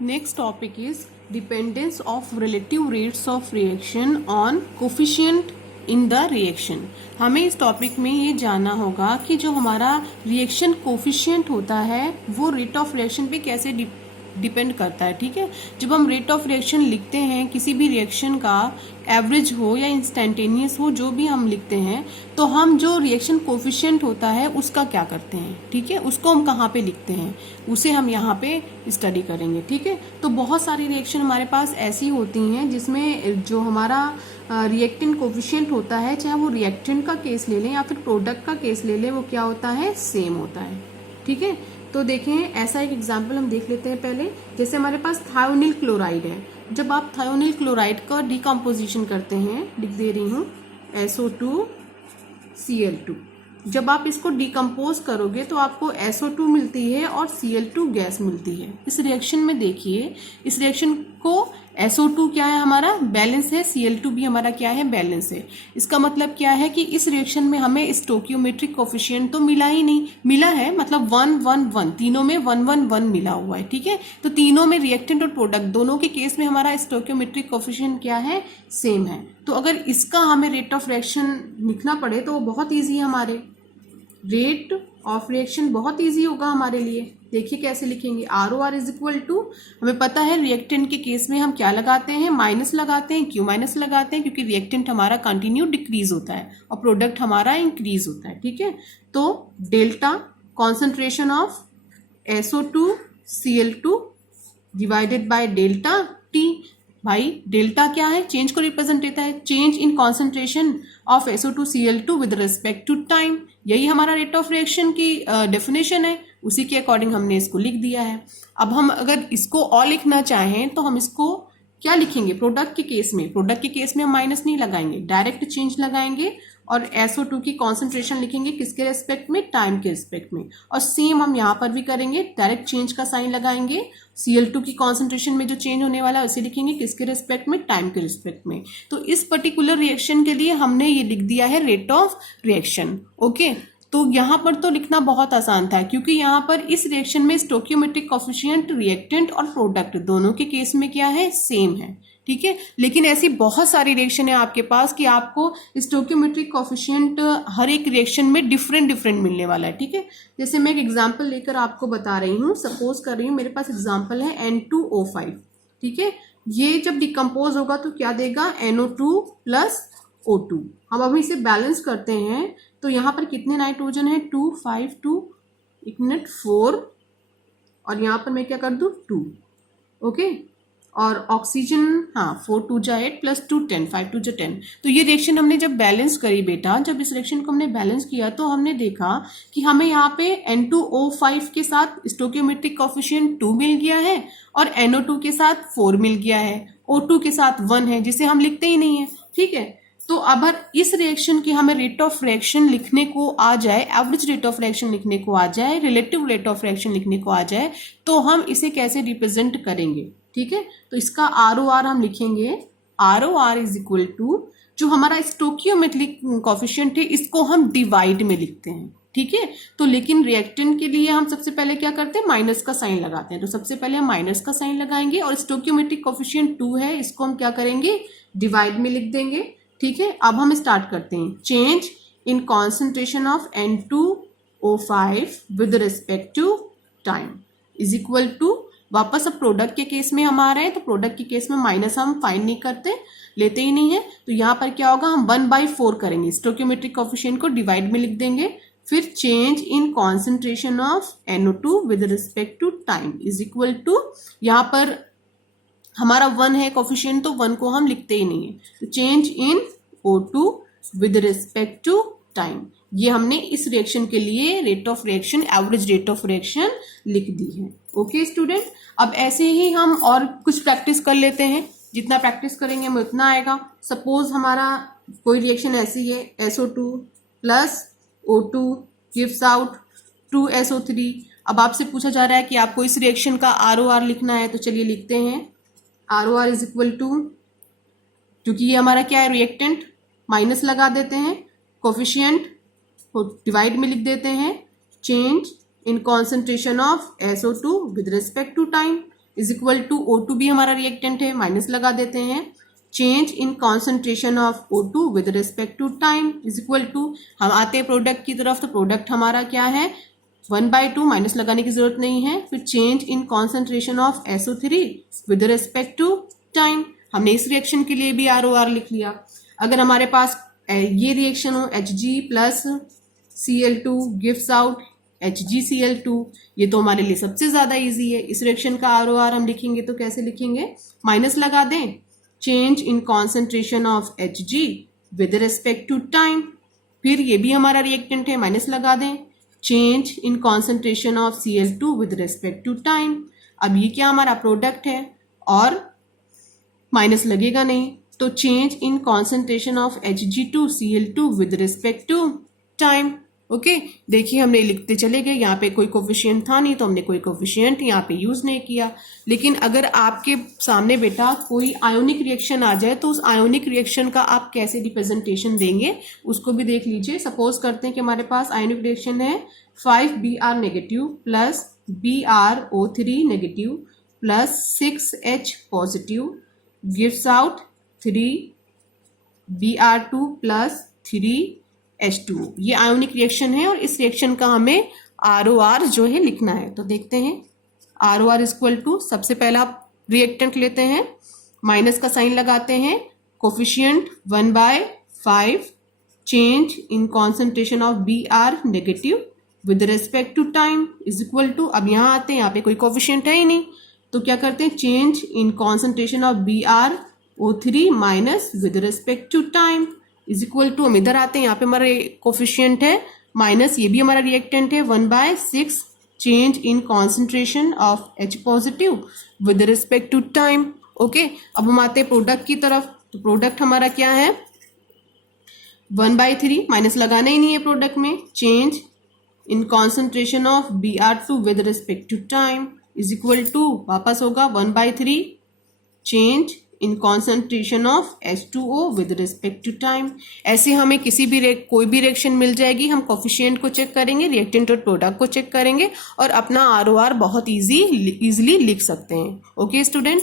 Next topic is dependence of relative rates of reaction on coefficient in the reaction. हमें इस topic में ये जानना होगा कि जो हमारा रिएक्शन कोफिशिएंट होता है वो रेट ऑफ रिएक्शन पे कैसे डिपेंड करता है. ठीक है, जब हम रेट ऑफ रिएक्शन लिखते हैं किसी भी रिएक्शन का, एवरेज हो या इंस्टेंटेनियस हो, जो भी हम लिखते हैं, तो हम जो रिएक्शन कोफिशिएंट होता है उसका क्या करते हैं. ठीक है, उसको हम कहाँ पे लिखते हैं उसे हम यहाँ पे स्टडी करेंगे. ठीक है, तो बहुत सारी रिएक्शन हमारे पास ऐसी होती हैं जिसमें जो हमारा रिएक्टेंट कोफिशिएंट होता है, चाहे वो रिएक्टेंट का केस ले लें या फिर प्रोडक्ट का केस ले लें, वो क्या होता है, सेम होता है. ठीक है, तो देखें ऐसा एक एग्जाम्पल हम देख लेते हैं पहले. जैसे हमारे पास थायोनिल क्लोराइड है. जब आप थायोनिल क्लोराइड का डिकम्पोजिशन करते हैं, लिख दे रही हूँ SO2Cl2, जब आप इसको डिकम्पोज करोगे तो आपको SO2 मिलती है और Cl2 गैस मिलती है. इस रिएक्शन में देखिए, इस रिएक्शन को SO2 क्या है, हमारा बैलेंस है, Cl2 भी हमारा क्या है, बैलेंस है. इसका मतलब क्या है कि इस रिएक्शन में हमें स्टोकियोमेट्रिक कोफिशिएंट तो मिला ही नहीं, मिला है मतलब 1 1 1, तीनों में 1 1 1 मिला हुआ है. ठीक है, तो तीनों में रिएक्टेंट और प्रोडक्ट दोनों के केस में हमारा स्टोकियोमेट्रिक कोफिशिएंट क्या है, सेम है. तो अगर इसका हमें रेट ऑफ रिएक्शन लिखना पड़े तो वो बहुत ईजी है. हमारे रेट ऑफ रिएक्शन बहुत इजी होगा हमारे लिए. देखिए कैसे लिखेंगे. ROR इज इक्वल टू, हमें पता है रिएक्टेंट के केस में हम क्या लगाते हैं, माइनस लगाते हैं. क्यों माइनस लगाते हैं, क्योंकि रिएक्टेंट हमारा कंटिन्यू डिक्रीज होता है और प्रोडक्ट हमारा इंक्रीज होता है. ठीक है, तो delta concentration of SO2Cl2 divided by delta T. भाई डेल्टा क्या है, चेंज को रिप्रेजेंट देता है, change in concentration of SO2Cl2 with respect to time. यही हमारा रेट ऑफ रिएक्शन की डेफिनेशन है, उसी के अकॉर्डिंग हमने इसको लिख दिया है. अब हम अगर इसको और लिखना चाहें तो हम इसको क्या लिखेंगे, प्रोडक्ट के केस में, प्रोडक्ट के केस में हम माइनस नहीं लगाएंगे, डायरेक्ट चेंज लगाएंगे और SO2 की कॉन्सेंट्रेशन लिखेंगे किसके रेस्पेक्ट में, टाइम के रेस्पेक्ट में. और सेम हम यहाँ पर भी करेंगे, डायरेक्ट चेंज का साइन लगाएंगे. Cl2 की कॉन्सेंट्रेशन में जो चेंज होने वाला है उसे लिखेंगे किसके रेस्पेक्ट में, टाइम के रेस्पेक्ट में. तो इस पर्टिकुलर रिएक्शन के लिए हमने ये लिख दिया है रेट ऑफ रिएक्शन. ओके, तो यहाँ पर तो लिखना बहुत आसान था क्योंकि यहाँ पर इस रिएक्शन में स्टोकियोमेट्रिक कोफिशिएंट रिएक्टेंट और प्रोडक्ट दोनों के केस में क्या है, सेम है. ठीक है, लेकिन ऐसी बहुत सारी रिएक्शन है आपके पास कि आपको स्टोकियोमेट्रिक कोफिशिएंट हर एक रिएक्शन में डिफरेंट मिलने वाला है. ठीक है, जैसे मैं एक एग्जांपल लेकर आपको बता रही हूँ. सपोज कर रही हूँ मेरे पास एग्जांपल है N2O5. ठीक है, ये जब डिकम्पोज होगा तो क्या देगा, NO2 प्लस O2. हम अभी इसे बैलेंस करते हैं तो यहाँ पर कितने नाइट्रोजन है, 2 5 2, 1 मिनट 4, और यहाँ पर मैं क्या कर दूँ, 2. ओके, और ऑक्सीजन, हाँ 4 2 जा 8 प्लस 2 10, 5 2 जा 10. तो ये रिएक्शन हमने जब बैलेंस करी बेटा, जब इस रिएक्शन को हमने बैलेंस किया तो हमने देखा कि हमें यहाँ पे N2O5 के साथ स्टोकियोमेट्रिक कोफिशिएंट 2 मिल गया है और NO2 के साथ 4 मिल गया है, O2 के साथ 1 है जिसे हम लिखते ही नहीं है. ठीक है, तो अगर इस रिएक्शन की हमें रेट ऑफ रिएक्शन लिखने को आ जाए, एवरेज रेट ऑफ रिएक्शन लिखने को आ जाए, रिलेटिव रेट ऑफ रिएक्शन लिखने को आ जाए, तो हम इसे कैसे रिप्रेजेंट करेंगे. ठीक है, तो इसका ROR हम लिखेंगे, ROR इज इक्वल टू, जो हमारा स्टोकियोमेट्रिक कोफिशिएंट है इसको हम डिवाइड में लिखते हैं. ठीक है, तो लेकिन रिएक्टेंट के लिए हम सबसे पहले क्या करते हैं, माइनस का साइन लगाते हैं. तो सबसे पहले हम माइनस का साइन लगाएंगे और स्टोकियोमेट्रिक कोफिशिएंट 2 है, इसको हम क्या करेंगे, डिवाइड में लिख देंगे. ठीक है, अब हम स्टार्ट करते हैं. Change in concentration of N2O5 with respect to time is equal to, वापस अब प्रोडक्ट के केस में हम आ रहे हैं तो प्रोडक्ट के केस में माइनस हम फाइंड नहीं करते, लेते ही नहीं है. तो यहाँ पर क्या होगा, हम 1/4 करेंगे, स्टोकियोमेट्रिक कोफिशिएंट को डिवाइड में लिख देंगे. फिर change in concentration of NO2 with respect to time is equal to, यहाँ पर हमारा 1 है कोफिशिएंट तो 1 को हम लिखते ही नहीं है. तो change in O2 with respect to time, ये हमने इस रिएक्शन के लिए rate of reaction, average rate of reaction लिख दी है. ओके स्टूडेंट, अब ऐसे ही हम और कुछ प्रैक्टिस कर लेते हैं. जितना प्रैक्टिस करेंगे हमें उतना आएगा. सपोज हमारा कोई रिएक्शन ऐसी है, SO2 plus O2 gives out 2SO3. अब आपसे पूछा जा रहा है कि आपको इस रिएक्शन का ROR लिखना है, तो चलिए लिखते हैं. ROR इज इक्वल टू, क्योंकि ये हमारा क्या है, रिएक्टेंट, माइनस लगा देते हैं, कोफिशिएंट को डिवाइड में लिख देते हैं. Change in concentration of SO2 with respect to time is equal to O2 भी हमारा रिएक्टेंट है, माइनस लगा देते हैं, change in concentration of O2 with respect to time is equal to, हम आते हैं प्रोडक्ट की तरफ, तो प्रोडक्ट हमारा क्या है 1/2, माइनस लगाने की जरूरत नहीं है, फिर change in concentration of SO3 with respect to time, हमने इस रिएक्शन के लिए भी ROR लिख लिया। अगर हमारे पास ये रिएक्शन हो Hg plus Cl2 gives out HgCl2, ये तो हमारे लिए सबसे ज्यादा इजी है। इस रिएक्शन का ROR हम लिखेंगे तो कैसे लिखेंगे, माइनस लगा दें, change in concentration of Hg with respect to time, फिर ये भी हमारा रिएक्टेंट है, माइनस लगा दें, change in concentration of Cl2 with respect to time. अब ये क्या हमारा प्रोडक्ट है और माइनस लगेगा नहीं, तो change in concentration of Hg2Cl2 with respect to time. Okay, देखिए हमने लिखते चले गए, यहाँ पे कोई कोफिशिएंट था नहीं तो हमने कोई कोफिशिएंट यहाँ पे यूज नहीं किया। लेकिन अगर आपके सामने बेटा कोई आयोनिक रिएक्शन आ जाए तो उस आयोनिक रिएक्शन का आप कैसे रिप्रेजेंटेशन देंगे उसको भी देख लीजिए। सपोज करते हैं कि हमारे पास आयोनिक रिएक्शन है 5Br negative plus BrO3 negative plus 6H positive gives out 3Br2 plus 3H2। ये आयोनिक रिएक्शन है और इस रिएक्शन का हमें ROR जो है लिखना है। तो देखते हैं ROR इज इक्वल टू, सबसे पहला रिएक्टेंट लेते हैं, माइनस का साइन लगाते हैं, coefficient 1/5, change in concentration of Br negative with respect to time is equal to, अब यहाँ आते हैं, यहाँ पे कोई कोफिशिएंट है ही नहीं तो क्या करते हैं, change in concentration of BrO3 minus with respect to time is equal to, हम इधर आते हैं, यहाँ पे हमारे कोफिशिएंट है माइनस, ये भी हमारा रिएक्टेंट है 1/6, change in concentration of H positive with respect to time. Okay, अब हम आते हैं प्रोडक्ट की तरफ, तो प्रोडक्ट हमारा क्या है 1/3, माइनस लगाना ही नहीं है प्रोडक्ट में, change in concentration of Br2 with respect to time is equal to, वापस होगा 1/3, change in concentration of H2O with respect to time. ऐसे हमें किसी भी कोई भी रिएक्शन मिल जाएगी, हम कोफिशिएंट को चेक करेंगे, रिएक्टेंट और प्रोडक्ट को चेक करेंगे और अपना ROR बहुत इजीली लिख सकते हैं। Okay student.